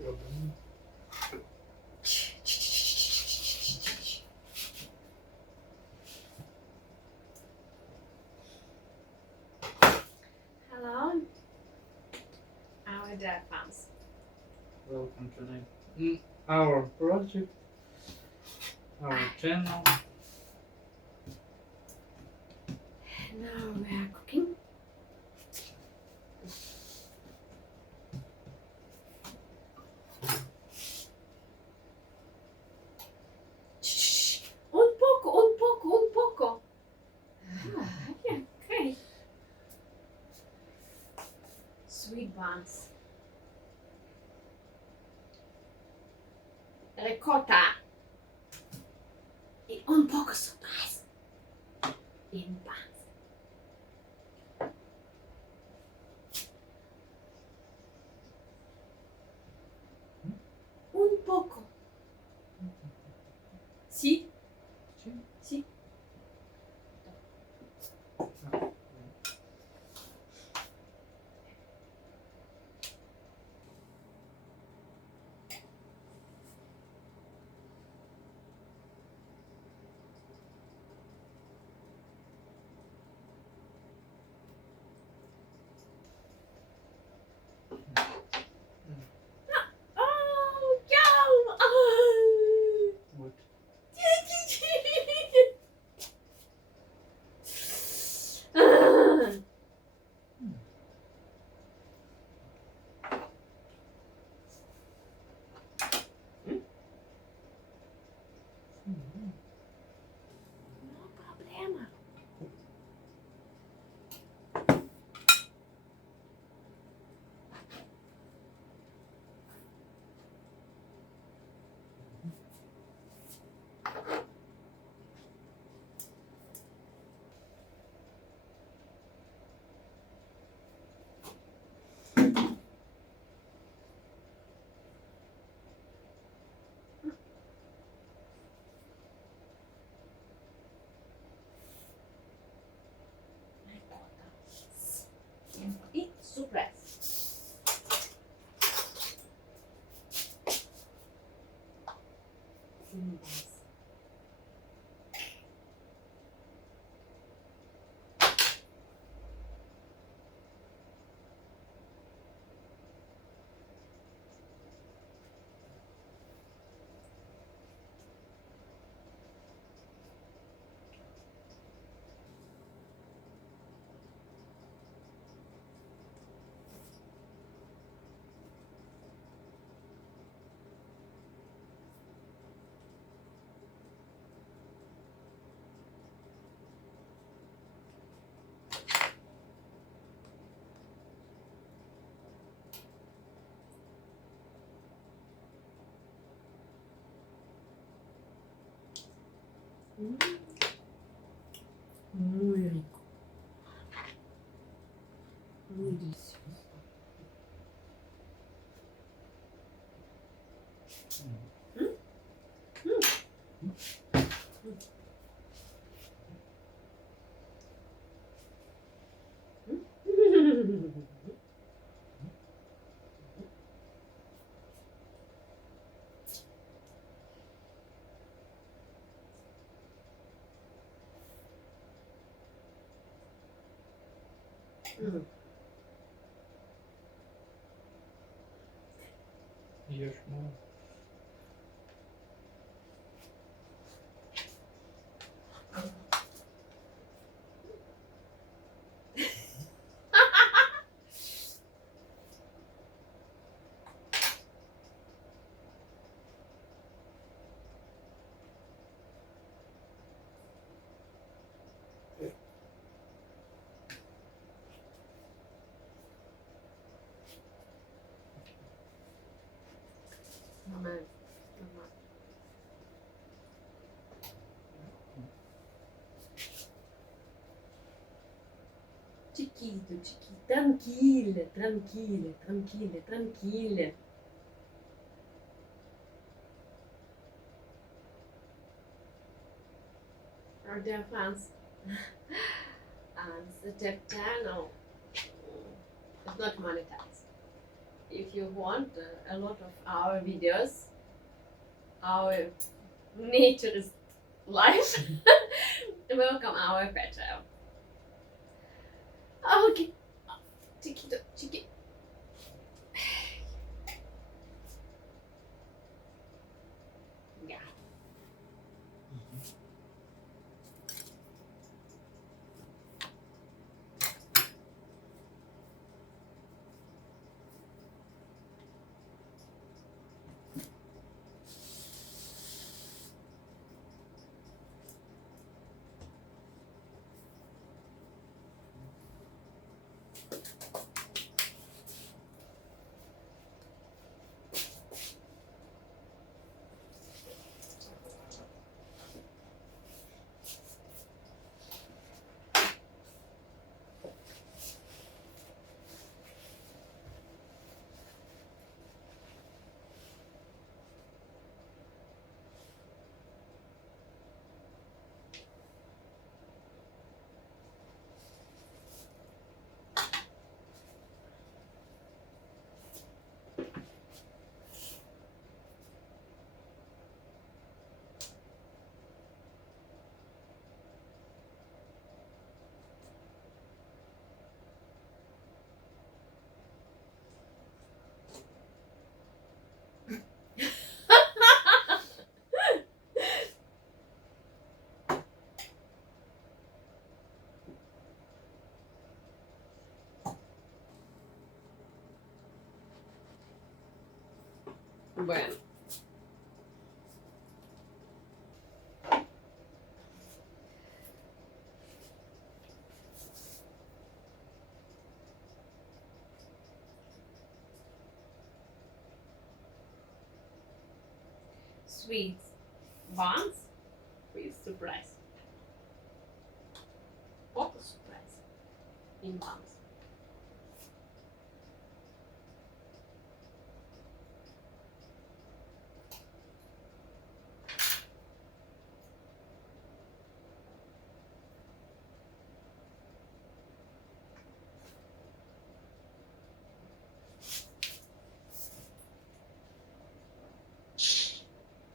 Problem. Hello, our dear fans. Welcome to our project, our channel. Now we are cooking. Un poco. Ah, yeah, okay. Sweet buns. Ricotta. E un poco surprise. In buns. Un poco. Sì? Sì. Sì. Oh, yum! Oh. What? Ah. No problema. E surprise. Muy rico. Muy delicioso. Ешь мало. Нормально. Chiquito. Tranquila. Our dear fans. And the channel is not monetized. if you want a lot of our videos, our nature's life, welcome our Patreon. Okay. Chiquito, chiquito. Yeah. Bueno. Sweets. Buns with surprise. What a surprise in buns.